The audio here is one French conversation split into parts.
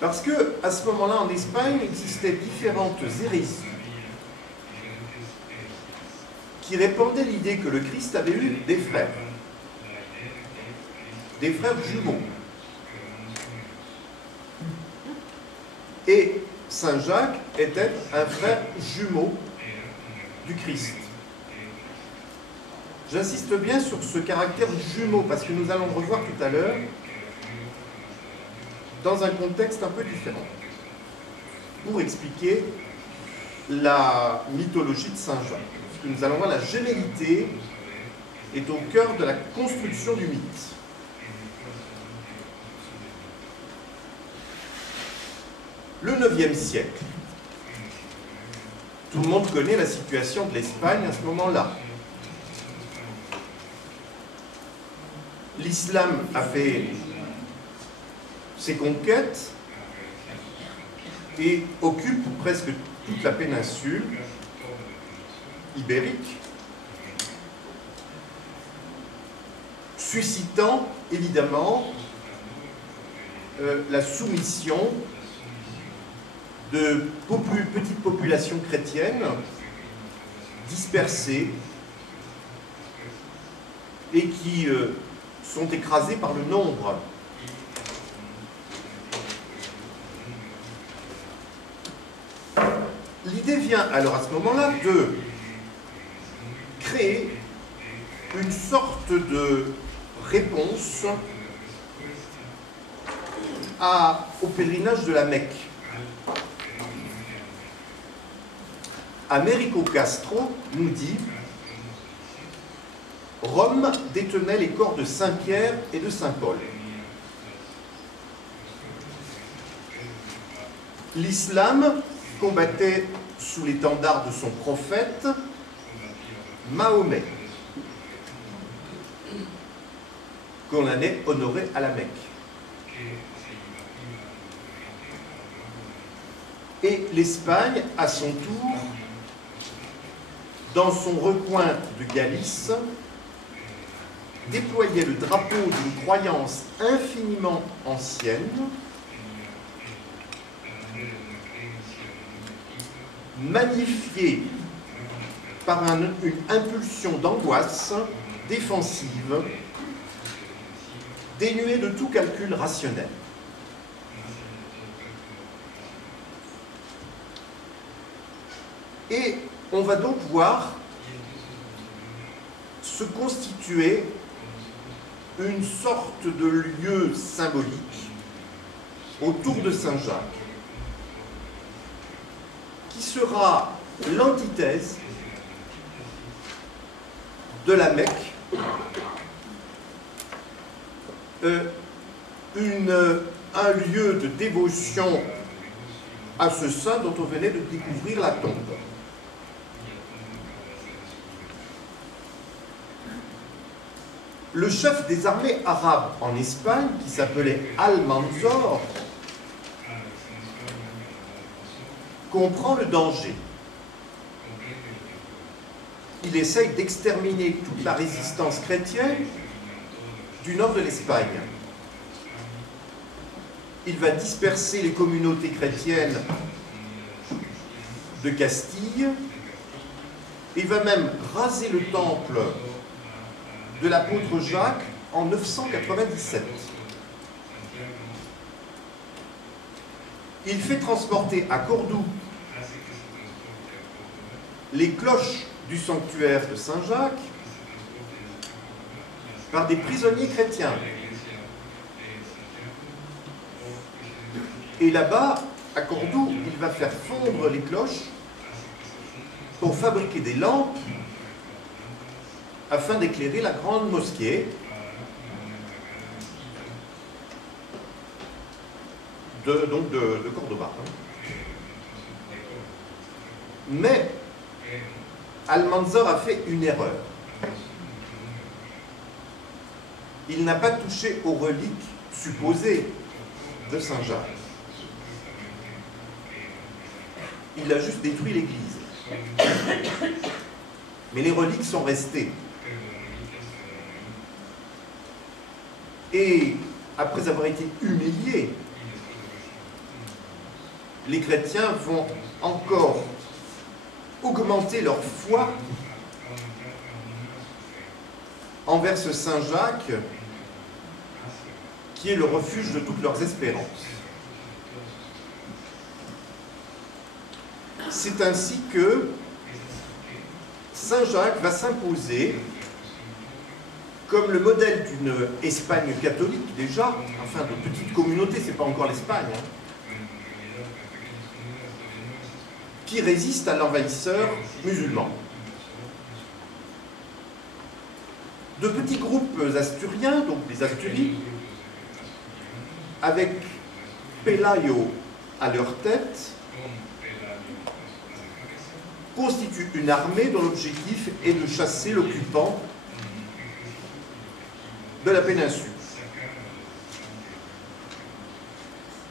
Parce que à ce moment-là, en Espagne, existaient différentes hérésies qui répandaient l'idée que le Christ avait eu des frères jumeaux. Et Saint Jacques était un frère jumeau du Christ. J'insiste bien sur ce caractère jumeau, parce que nous allons le revoir tout à l'heure dans un contexte un peu différent, pour expliquer la mythologie de Saint Jacques. Parce que nous allons voir la gémellité est au cœur de la construction du mythe. Le IXe siècle. Tout le monde connaît la situation de l'Espagne à ce moment-là. L'islam a fait ses conquêtes et occupe presque toute la péninsule ibérique, suscitant évidemment la soumission de petites populations chrétiennes dispersées et qui sont écrasées par le nombre. L'idée vient alors à ce moment-là de créer une sorte de réponse au pèlerinage de la Mecque. Américo Castro nous dit « Rome détenait les corps de Saint Pierre et de Saint Paul. L'islam combattait sous l'étendard de son prophète, Mahomet, qu'on allait honorer à la Mecque. Et l'Espagne, à son tour, dans son recoin de Galice, déployait le drapeau d'une croyance infiniment ancienne, magnifiée par une impulsion d'angoisse défensive, dénuée de tout calcul rationnel. Et on va donc voir se constituer une sorte de lieu symbolique autour de Saint Jacques, qui sera l'antithèse de la Mecque, un lieu de dévotion à ce saint dont on venait de découvrir la tombe. Le chef des armées arabes en Espagne, qui s'appelait Almanzor, comprend le danger. Il essaye d'exterminer toute la résistance chrétienne du nord de l'Espagne. Il va disperser les communautés chrétiennes de Castille. Il va même raser le temple de l'apôtre Jacques en 997. Il fait transporter à Cordoue les cloches du sanctuaire de Saint-Jacques par des prisonniers chrétiens. Et là-bas, à Cordoue, il va faire fondre les cloches pour fabriquer des lampes afin d'éclairer la grande mosquée de Cordoba. Mais Almanzor a fait une erreur. Il n'a pas touché aux reliques supposées de Saint-Jacques. Il a juste détruit l'église. Mais les reliques sont restées. Et après avoir été humilié les chrétiens vont encore augmenter leur foi envers ce Saint Jacques qui est le refuge de toutes leurs espérances. C'est ainsi que Saint Jacques va s'imposer comme le modèle d'une Espagne catholique déjà, enfin de petite communauté, c'est pas encore l'Espagne, qui résiste à l'envahisseur musulman. De petits groupes asturiens, donc les Asturies, avec Pelayo à leur tête, constituent une armée dont l'objectif est de chasser l'occupant de la péninsule.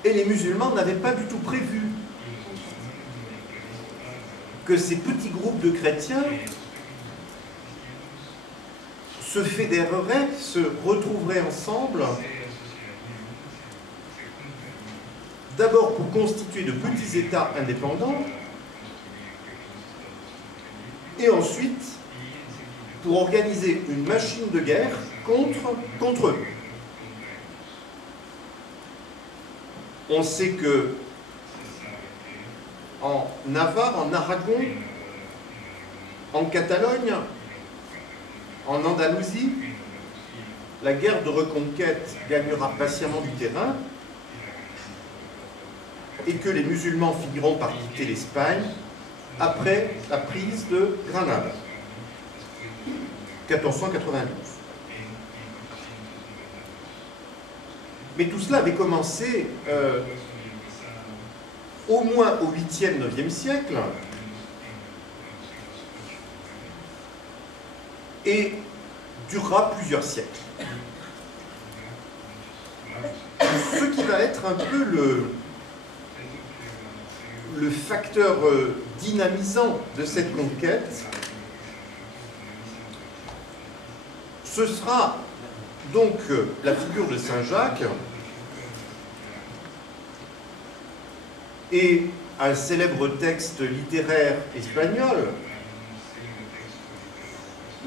Et les musulmans n'avaient pas du tout prévu que ces petits groupes de chrétiens se fédéreraient, se retrouveraient ensemble, d'abord pour constituer de petits États indépendants, et ensuite pour organiser une machine de guerre contre eux. On sait que en Navarre, en Aragon, en Catalogne, en Andalousie, la guerre de reconquête gagnera patiemment du terrain et que les musulmans finiront par quitter l'Espagne après la prise de Grenade, 1492. Mais tout cela avait commencé au moins au 8e, 9e siècle et durera plusieurs siècles. Ce qui va être un peu le facteur dynamisant de cette conquête, ce sera donc la figure de Saint Jacques et un célèbre texte littéraire espagnol,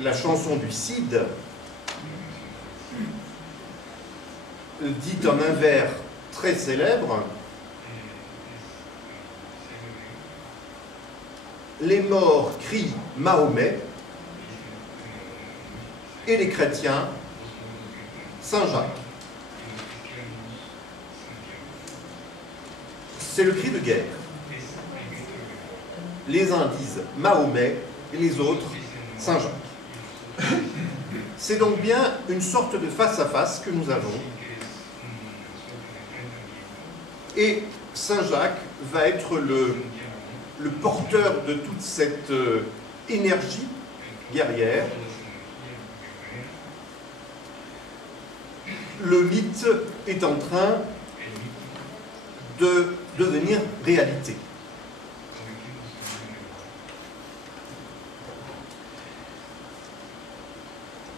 la chanson du Cid, dite en un vers très célèbre: les morts crient Mahomet et les chrétiens Saint Jacques. C'est le cri de guerre. Les uns disent Mahomet et les autres Saint Jacques. C'est donc bien une sorte de face-à-face que nous avons. Et Saint Jacques va être le porteur de toute cette énergie guerrière. Le mythe est en train de devenir réalité.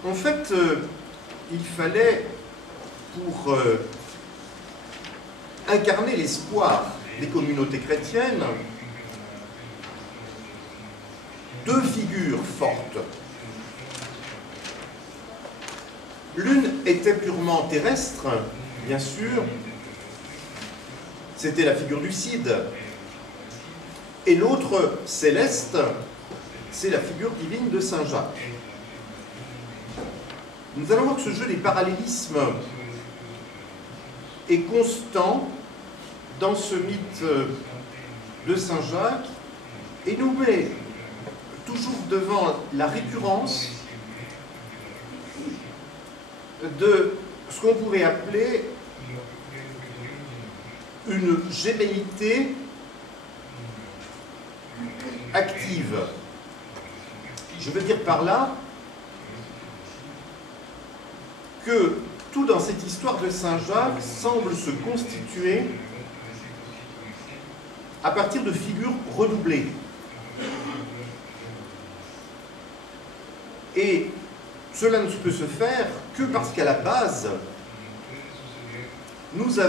En fait, il fallait, pour incarner l'espoir des communautés chrétiennes, deux figures fortes. L'une était purement terrestre, bien sûr, c'était la figure du Cid. Et l'autre, céleste, c'est la figure divine de Saint Jacques. Nous allons voir que ce jeu des parallélismes est constant dans ce mythe de Saint Jacques et nous met toujours devant la récurrence de ce qu'on pourrait appeler une gémellité active. Je veux dire par là que tout dans cette histoire de Saint Jacques semble se constituer à partir de figures redoublées. Et cela ne peut se faire que parce qu'à la base, nous avons